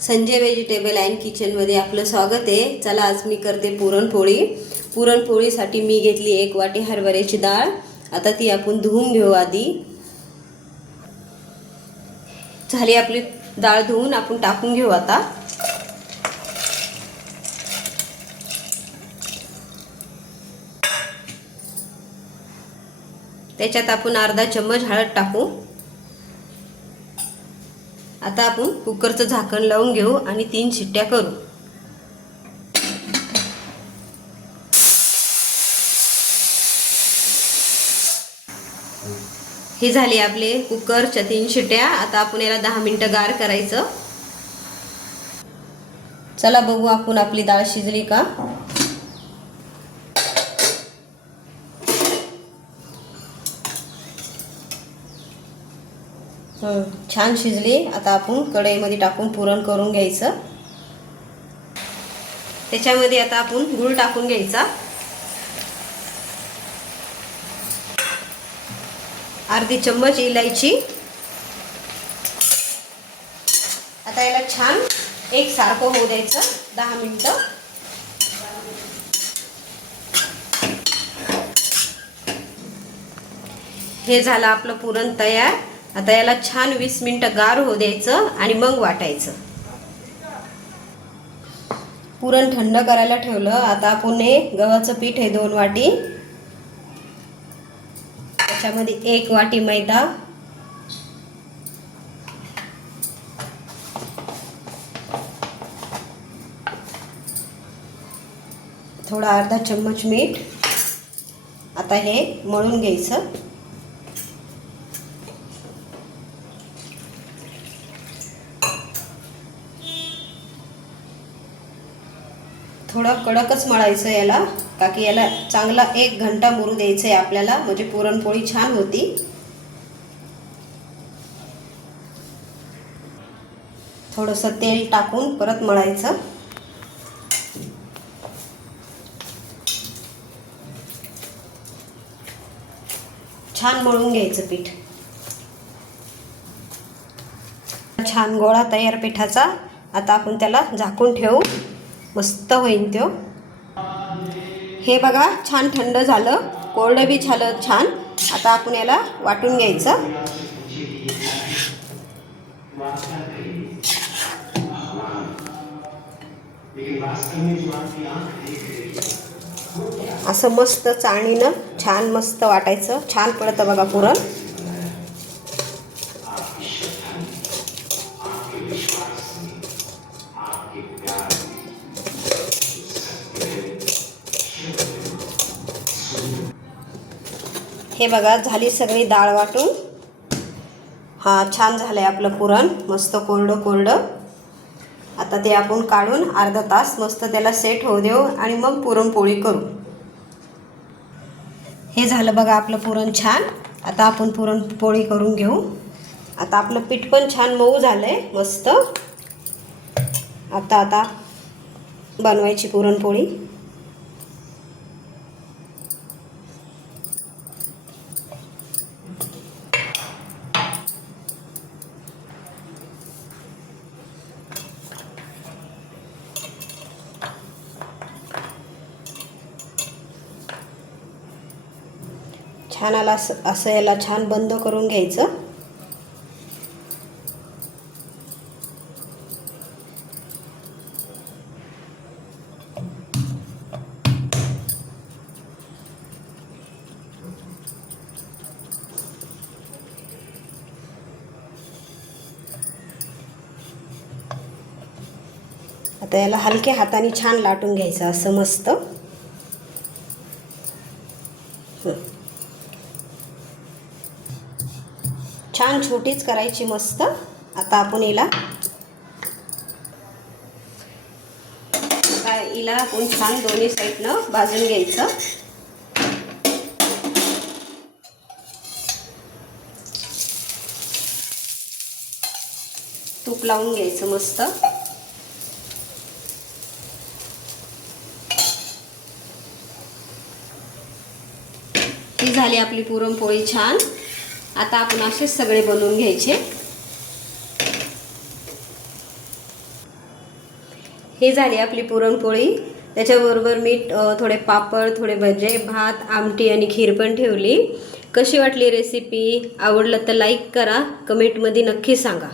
Sanjay vegetable and किचनमध्ये आपलं स्वागत आहे। चला आज मी करते पुरणपोळी। पुरणपोळीसाठी मी घेतली 1 वाटी हरभऱ्याची डाळ। आता ती आपण धुवून घेऊ। आधी झाली आपली डाळ धुवून, आपण टाकून घेऊ। आता त्याच्यात आपण अर्धा चम्मच हळद टाकू। आता आपण कुकरचं झाकण लावून घेऊ आणि 3 शिट्ट्या करू। हे झाले आपले कुकरच्या 3 शिट्ट्या। आता आपण याला 10 मिनिटं गार करायचं। चला बघू आपण आपली डाळ शिजली का। छान शिजली। आता आपण कढईमध्ये टाकून पुरण करून घ्यायचं। त्याच्यामध्ये आता आपण गूळ टाकून घ्यायचा, अर्धी चम्मच इलायची। आता याला छान एक सारखं होऊ द्यायचं 10 मिनिटं। हे झालं आपलं पुरण तयार। आता याला छान 20 मिनिटं गार होऊ द्यायचं आणि मग वाटायचं। पुरण थंड करायला ठेवलं। आता आपण हे गव्हाचं पीठ आहे 2 वाटी, त्याच्यामध्ये 1 वाटी मैदा, थोडा अर्धा चम्मच मीठ। आता हे मळून घ्यायचं। थोडं कडकच मळायचं याला, का की याला चांगला 1 घंटा मुरू द्यायचं आहे आपल्याला, म्हणजे पुरणपोळी छान होती। थोडंसं तेल टाकून परत मळायचं। छान मळून घ्यायचं पीठ। छान गोळा तयार पिठाचा। आता आपण त्याला झाकून ठेवू, मस्त होईल तो। हे बघा छान थंड झालं, कोरडं बी झालं छान। आता आपण याला वाटून घ्यायचं। असं मस्त चाळणीनं छान मस्त वाटायचं, छान पडतं बघा पुरण। हे बघा झाली सगळी डाळ वाटून। छान झालंय आपलं पुरण, मस्त कोरडं कोरडं। आता ते आपण काढून अर्धा तास मस्त त्याला सेट होऊ देऊ आणि मग पुरणपोळी करू। हे झालं बघा आपलं पुरण छान। आता आपण पुरणपोळी करून घेऊ। आता आपलं पीठ पण छान मऊ झालंय मस्त। आता बनवायची पुरणपोळी। छान आला असं याला छान बंद करून घ्यायचं। आता याला हलक्या हाताने छान लाटून घ्यायचं असं मस्त। छान छोटीच करायची मस्त। आता आपण हिला आपण छान दोन्ही साईडनं भाजून घ्यायचं। तूप लावून घ्यायचं मस्त। ही झाली आपली पुरणपोळी छान। आता आपण असेच सगळे बनवून घ्यायचे। ही झाली आपली पुरणपोळी. त्याच्याबरोबर मी थोडे पापड, थोडे भजे, भात, आमटी आणि खीर पण ठेवली. कशी वाटली रेसिपी? आवडलं तर लाईक करा, कमेंटमध्ये नक्की सांगा.